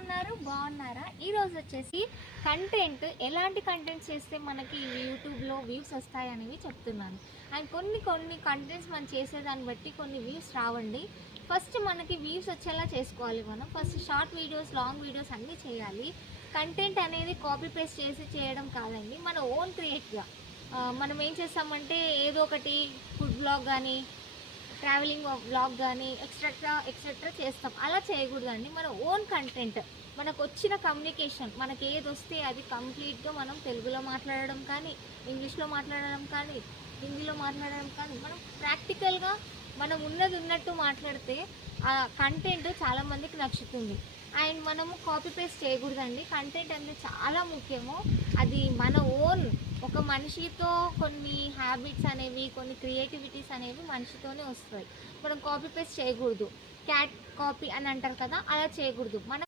ఉన్నారు? బాగున్నారా? ఈరోజు వచ్చేసి కంటెంట్ ఎలాంటి కంటెంట్ చేస్తే మనకి యూట్యూబ్లో వ్యూస్ వస్తాయి అనేవి చెప్తున్నాను. అండ్ కొన్ని కంటెంట్స్ మనం చేసేదాన్ని బట్టి కొన్ని వ్యూస్ రావండి. ఫస్ట్ మనకి వ్యూస్ వచ్చేలా చేసుకోవాలి. మనం first short videos, long videos అన్నీ చేయాలి. కంటెంట్ అనేది కాపీ పేస్ట్ చేసి చేయడం కాదండి, మన ఓన్ క్రియేట్గా. మనం ఏం చేస్తామంటే ఏదో ఒకటి ఫుడ్ బ్లాగ్ కానీ, ట్రావెలింగ్ వ్లాగ్ కానీ ఎక్సెట్రా చేస్తాం. అలా చేయకూడదండి. మన ఓన్ కంటెంట్, మనకు వచ్చిన కమ్యూనికేషన్, మనకి ఏది వస్తే అది కంప్లీట్గా మనం తెలుగులో మాట్లాడడం కానీ, ఇంగ్లీష్లో మాట్లాడడం కానీ, హిందీలో మాట్లాడడం కానీ, మనం ప్రాక్టికల్గా మనం ఉన్నది ఉన్నట్టు మాట్లాడితే ఆ కంటెంట్ చాలామందికి నచ్చుతుంది. అండ్ మనము కాపీ పేస్ట్ చేయకూడదండి. కంటెంట్ అనేది చాలా ముఖ్యము. అది మన ఓన్, ఒక మనిషితో కొన్ని హ్యాబిట్స్ అనేవి, కొన్ని క్రియేటివిటీస్ అనేవి మనిషితోనే వస్తాయి. మనం కాపీ పేస్ట్ చేయకూడదు. క్యాట్ కాపీ అని అంటారు కదా, అలా చేయకూడదు. మన